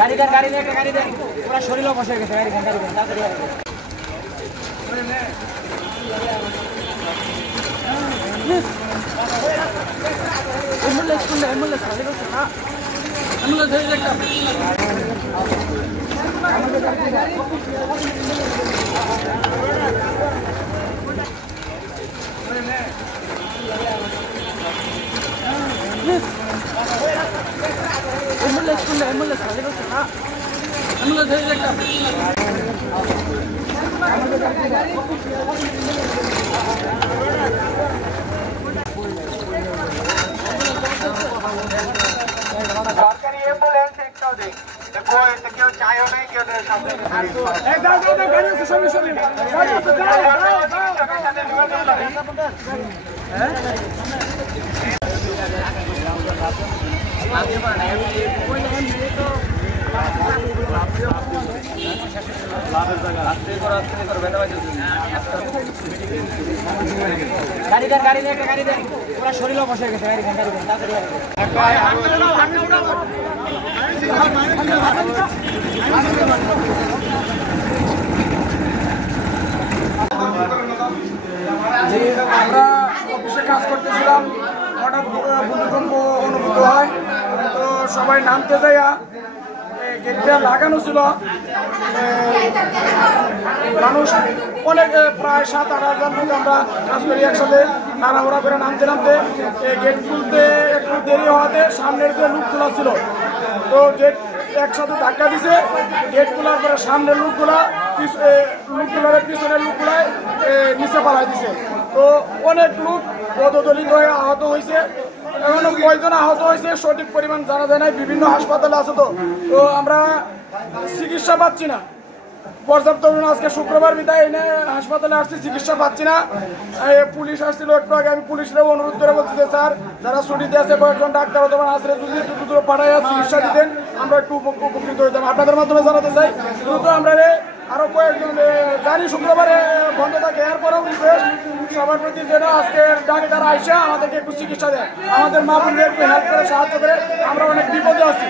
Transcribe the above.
গাড়ি দেন গাড়ি দেন গাড়ি দেন পুরো শরীরও বসে গেছে গাড়ি দেন তাড়াতাড়ি গাড়ি দেন অ্যাম্বুলেন্স খালি করছে না অ্যাম্বুলেন্স হয়ে একটা অ্যাম্বুলেন্স খালি করছে না অ্যাম্বুলেন্স হয়ে একটা সরকারি অ্যাম্বুলেন্স একটাও দেখ কেউ চাইও নাই কেউ সামনে গাড়ি দেন গাড়ি দেন পুরো শরীরও বসে গেছে গাড়ি দেন তাড়াতাড়ি গাড়ি আমরা অফিসে কাজ করতেছিলাম, হঠাৎ ভূমিকম্প অনুভূত হয়। তো সবাই নামতে যাইয়া গেটটা লাগানো ছিল, মানুষ অনেক প্রায় 7-8 হাজার লোক আমরা কাজ করি একসাথে তাড়াহুড়া করে নামতে গেট খুলতে একটু দেরি হওয়াতে সামনের যে লুকগুলো ছিল তো গেট একসাথে ধাক্কা দিছে। গেট খোলার পরে সামনের লুকগুলার পিছনের লুকগুলায় নিচে পালাই দিছে। তো অনেক লোক পদদলিত হয়ে আহত হয়েছে। এখনো কয়জন আহত হয়েছে সঠিক পরিমাণ জানা যায় না, বিভিন্ন হাসপাতালে আছে। তো আমরা চিকিৎসা পাচ্ছি না পর্যাপ্ত। আজকে শুক্রবার বিদায় এনে হাসপাতালে আসছি, চিকিৎসা পাচ্ছি না। পুলিশ আসছিল একটু আগে, আমি পুলিশেরও অনুরোধ করে বলছি যে স্যার যারা ছুটিতে আছে কয়েকজন ডাক্তার অথবা আসলে যদি একটু দ্রুত পাঠাইয়া চিকিৎসা দিতেন আমরা একটু উপকৃত হইতাম। আপনাদের মাধ্যমে জানাতে চাই দ্রুত আমরা আরো কয়েকজন জানি শুক্রবারে বন্ধ থাকে, এরপরেও রিকোয়েস্ট সবার প্রতি যেন আজকে ডাক্তার আইসা আমাদেরকে একটু চিকিৎসা দেয়, আমাদের মা বোনদের একটু হেল্প করে সাহায্য করে, আমরা অনেক বিপদে আছি।